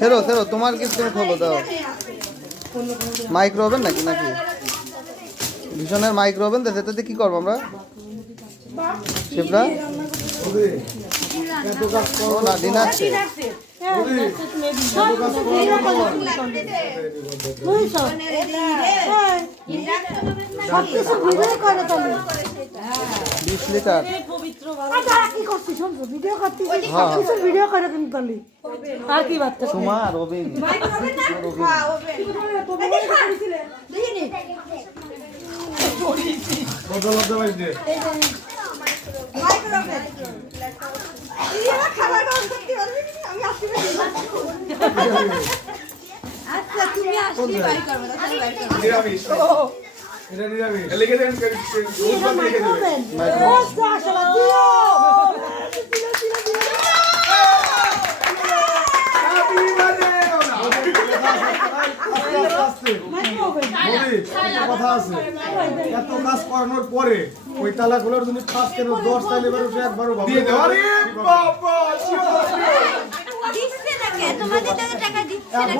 ফেরো ফেরো, তোমার কিছু তুমি খোলো দাও। মাইক্রো ওভেন নাকি নাকি ভীষণের মাইক্রো ওভেন তো, সেটাতে কি করবো আমরা শিবরা? ও না, ডিনার লিটার তোমার ওভেন আচ্ছা তুমি আসলে বাড়ি করবে না, তুমি বাড়ি করবে নিরামিষ এটা নিরামিষ লিখে দেন রোজ লিখে দেবেন কথা আছে এত কাজ করানোর পরে ওই তালাগুলোর জন্য কাজ কেন 10 তাইলে এবার একবারও দিয়ে দাও। আরে বাবা দিচ্ছে না কে? তোমাদের টাকা দিচ্ছে না।